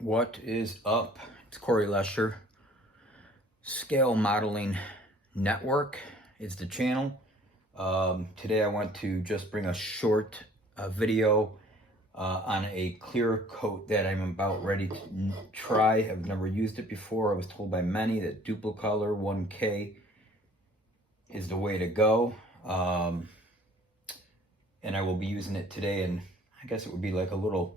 What is up? It's Corey Lesher. Scale Modeling Network is the channel. Today I want to just bring a short video on a clear coat that I'm about ready to try. I've never used it before. I was told by many that Duplicolor 1K is the way to go. And I will be using it today, and I guess it would be like a little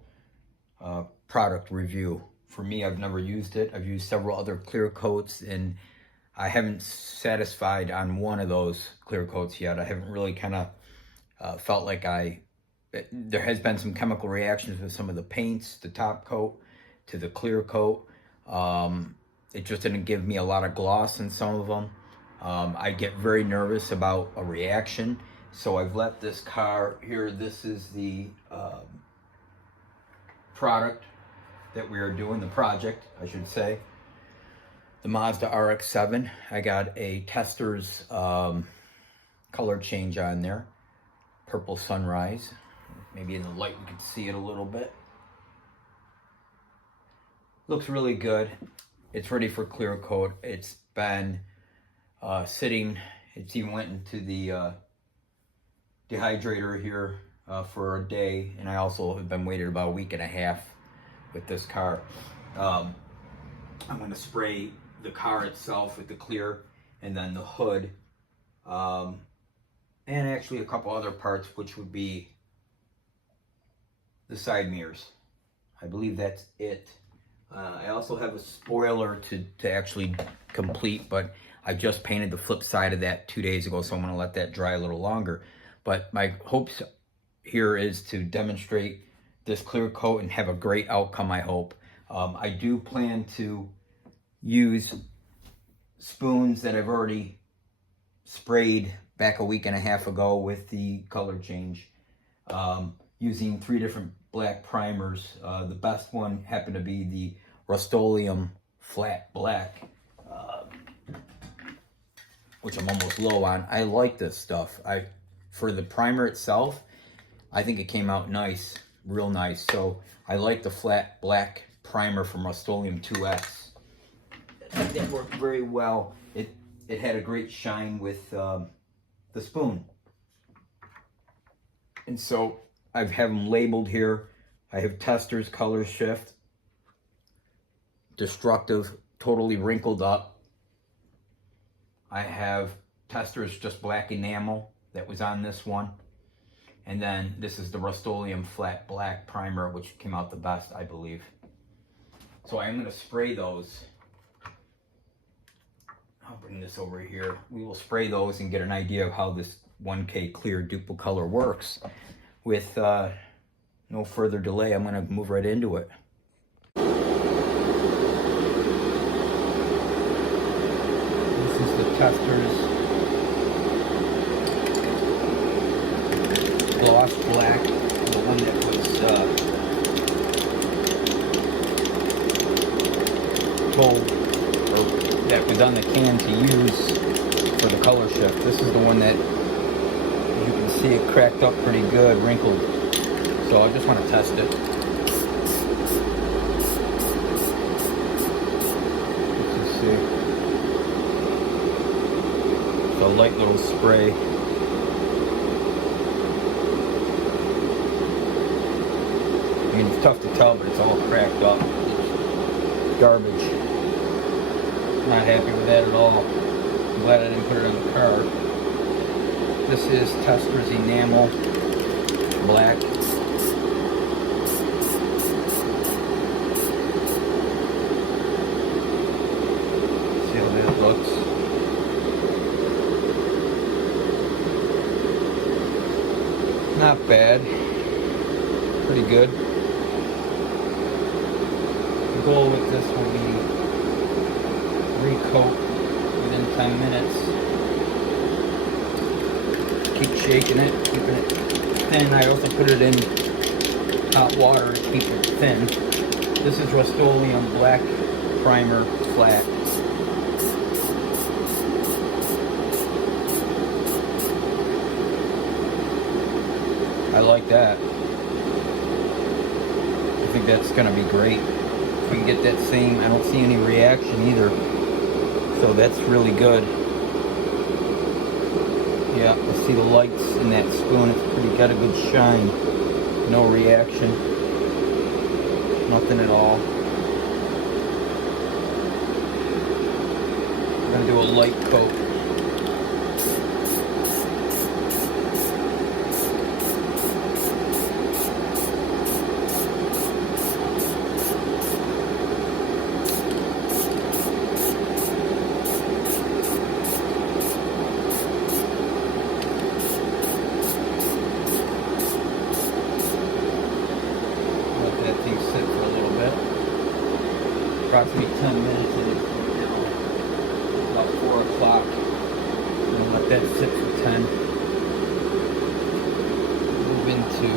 product review. For me, I've never used it. I've used several other clear coats, and I haven't satisfied on one of those clear coats yet. I haven't really kind of felt like there has been some chemical reactions with some of the paints, the top coat to the clear coat. It just didn't give me a lot of gloss in some of them. I get very nervous about a reaction, so I've let this car here. This is the product that we are doing, the project, I should say. The Mazda RX-7. I got a Testors color change on there. Purple Sunrise. Maybe in the light you can see it a little bit. Looks really good. It's ready for clear coat. It's been sitting. It's even went into the dehydrator here for a day, and I also have been waiting about a week and a half with this car. I'm going to spray the car itself with the clear, and then the hood, and actually a couple other parts, which would be the side mirrors. I believe that's it. I also have a spoiler to actually complete, but I just painted the flip side of that 2 days ago, so I'm going to let that dry a little longer. But my hopes here is to demonstrate this clear coat and have a great outcome, I hope. I do plan to use spoons that I've already sprayed back a week and a half ago with the color change, using 3 different black primers. The best one happened to be the Rustoleum flat black, which I'm almost low on. I like this stuff. For the primer itself, I think it came out nice, real nice. So I like the flat black primer from Rustoleum 2X. It worked very well. It had a great shine with the spoon. And so I have them labeled here. I have Testors color shift, destructive, totally wrinkled up. I have Testors just black enamel that was on this one. And then this is the Rustoleum flat black primer, which came out the best, I believe. So I'm going to spray those. I'll bring this over here. We will spray those and get an idea of how this 1K clear Duplicolor works. With no further delay, I'm going to move right into it. This is the Testors gloss black, the one that was told, or that was on the can to use for the color shift. This is the one that you can see it cracked up pretty good, wrinkled. So I just want to test it. Let's see. It's a light little spray. I mean, it's tough to tell, but it's all cracked up. It's garbage. Not happy with that at all. I'm glad I didn't put it in the car. This is Testors enamel black. See how that looks. Not bad. Pretty good. The goal with this will be recoat within 10 minutes. Keep shaking it, keeping it thin. I also put it in hot water to keep it thin. This is Rustoleum black primer flat. I like that. I think that's going to be great. we can get that same. I don't see any reaction either. So that's really good. Yeah, I see the lights in that spoon. It's pretty, got a good shine. No reaction. Nothing at all. I'm gonna do a light coat. Sit for a little bit, approximately 10 minutes, and it's now about 4 o'clock. And let that sit for 10. Move into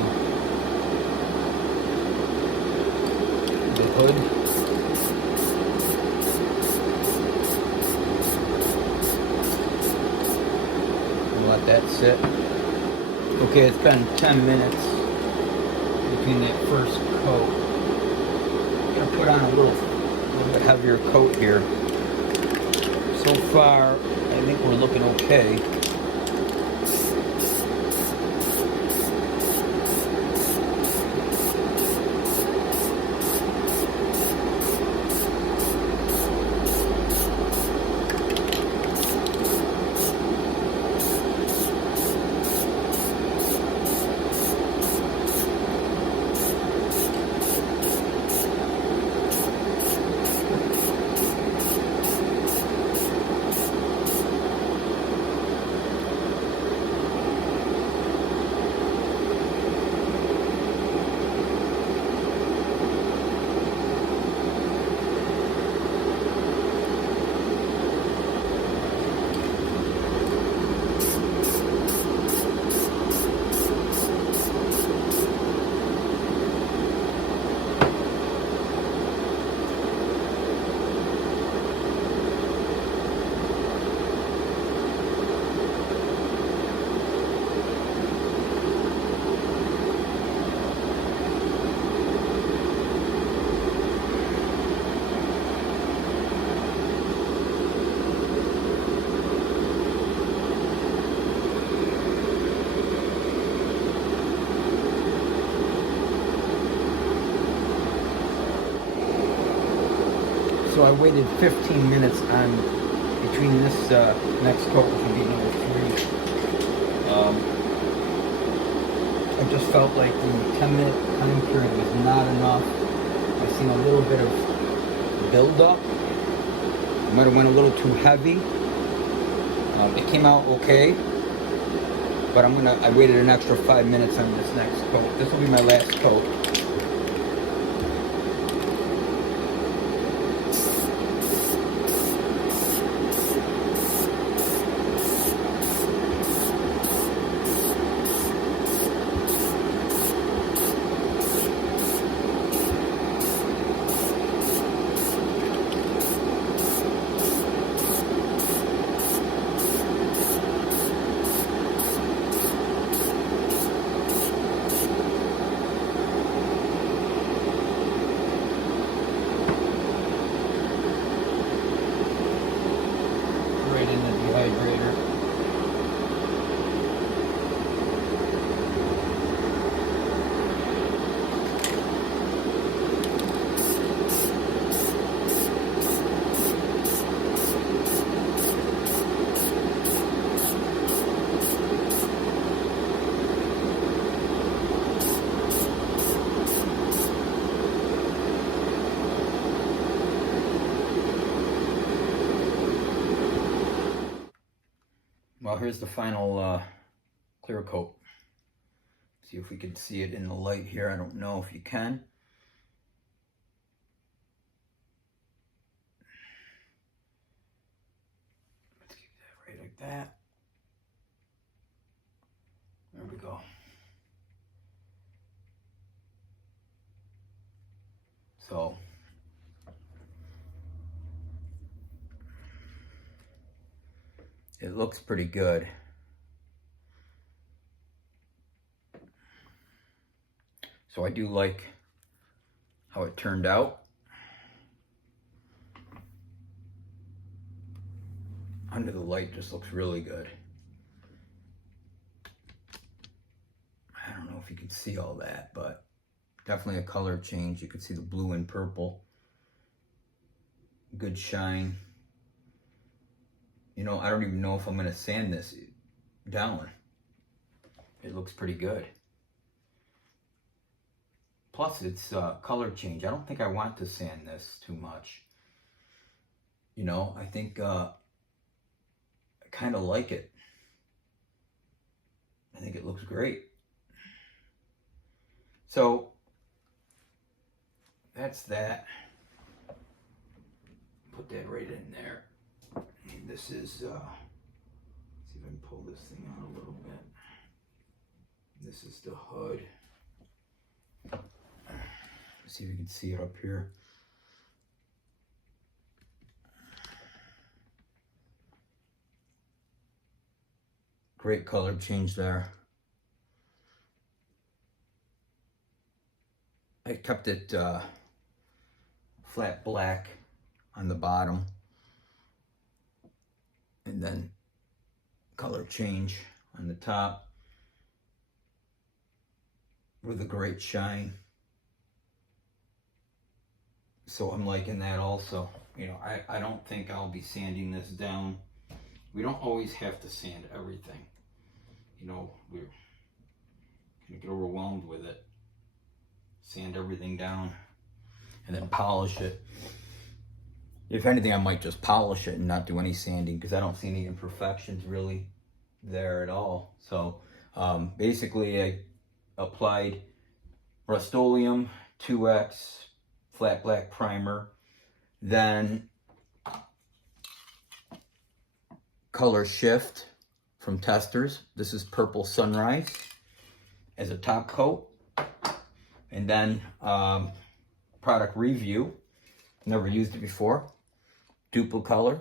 the hood. And let that sit. Okay, it's been 10 minutes between that first coat. I'm gonna put on a little bit heavier coat here. So far, I think we're looking okay. So I waited 15 minutes on between this next coat, which will be number 3. I just felt like the 10-minute time period was not enough. I've seen a little bit of buildup. I might have went a little too heavy. It came out okay, but I waited an extra 5 minutes on this next coat. This will be my last coat. Right in the dehydrator. Well, here's the final clear coat. See if we can see it in the light here. I don't know if you can. Let's keep that right like that. There we go. So it looks pretty good. So I do like how it turned out. under the light just looks really good. I don't know if you can see all that, but definitely a color change. You can see the blue and purple. Good shine. You know, I don't even know if I'm going to sand this down. It looks pretty good. Plus, it's color change. I don't think I want to sand this too much. You know, I think I kind of like it. I think it looks great. So, that's that. Put that right in there. And this is, see if I can pull this thing out a little bit. This is the hood. See if you can see it up here. Great color change there. I kept it flat black on the bottom, and then color change on the top with a great shine. So I'm liking that also. You know, I don't think I'll be sanding this down. We don't always have to sand everything. You know, we're gonna get overwhelmed with it. Sand everything down and then polish it. If anything, I might just polish it and not do any sanding because I don't see any imperfections really there at all. So basically I applied Rustoleum 2X flat black primer, then color shift from Testors. This is Purple Sunrise as a top coat, and then product review. Never used it before. Duplicolor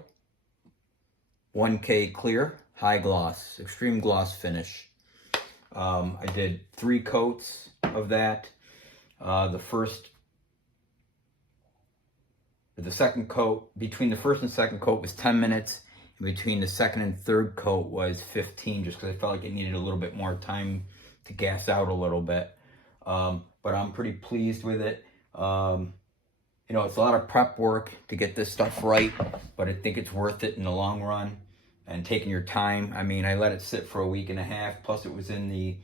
1K clear high gloss, extreme gloss finish. I did 3 coats of that. The second coat, between the first and second coat was 10 minutes. And between the second and third coat was 15, just because I felt like it needed a little bit more time to gas out a little bit. But I'm pretty pleased with it. You know, it's a lot of prep work to get this stuff right, but I think it's worth it in the long run and taking your time. I mean, I let it sit for a week and a half, plus it was in the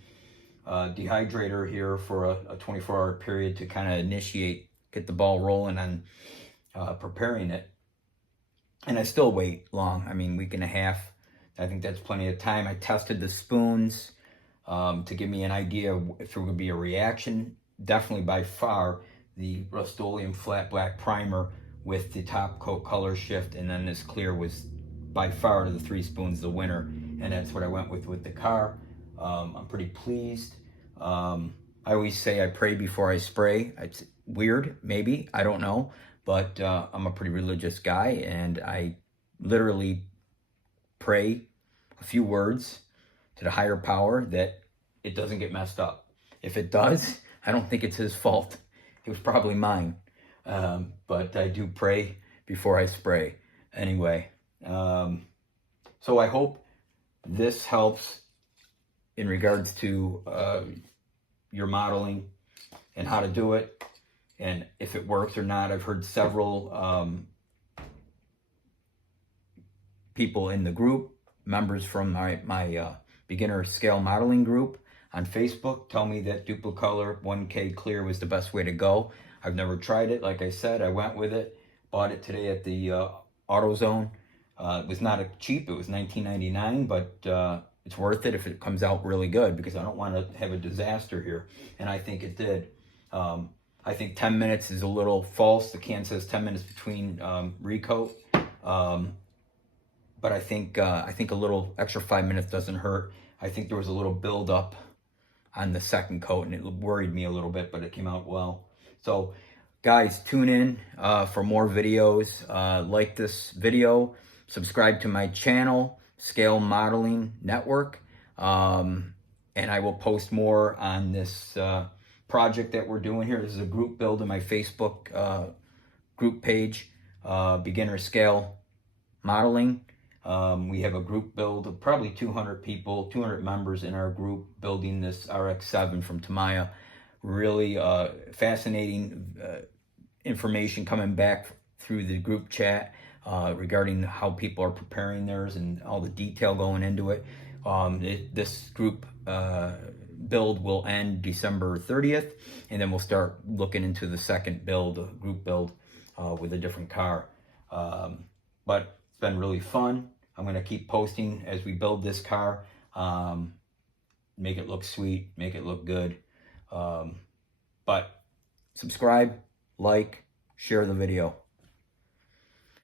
dehydrator here for a 24-hour period to kind of get the ball rolling on preparing it. And I still wait long. I mean, week and a half. I think that's plenty of time. I tested the spoons to give me an idea of if there would be a reaction. Definitely by far the Rustoleum flat black primer with the top coat color shift and then this clear was by far the 3 spoons the winner, and that's what I went with the car. I'm pretty pleased. I always say I pray before I spray. It's weird, maybe, I don't know, but I'm a pretty religious guy, and I literally pray a few words to the higher power that it doesn't get messed up. If it does, I don't think it's his fault. It was probably mine. But I do pray before I spray. Anyway, so I hope this helps in regards to your modeling and how to do it and if it works or not. I've heard several people in the group, members from my beginner scale modeling group on Facebook, tell me that Duplicolor 1K clear was the best way to go. I've never tried it. Like I said, I went with it, bought it today at the AutoZone. It was not cheap, it was $19.99, but it's worth it if it comes out really good, because I don't want to have a disaster here, and I think it did. I think 10 minutes is a little false. The can says 10 minutes between recoat, but I think a little extra 5 minutes doesn't hurt. I think there was a little buildup on the second coat, and it worried me a little bit, but it came out well. So, guys, tune in for more videos. Like this video, subscribe to my channel, Scale Modeling Network, and I will post more on this project that we're doing here. This is a group build in my Facebook group page, Beginner Scale Modeling. We have a group build of probably 200 people, 200 members in our group building this RX-7 from Tamiya. Really fascinating information coming back through the group chat regarding how people are preparing theirs and all the detail going into it. This group build will end December 30th, and then we'll start looking into the second build, group build, with a different car. But it's been really fun. I'm going to keep posting as we build this car. Make it look sweet, make it look good. But subscribe, like, share the video.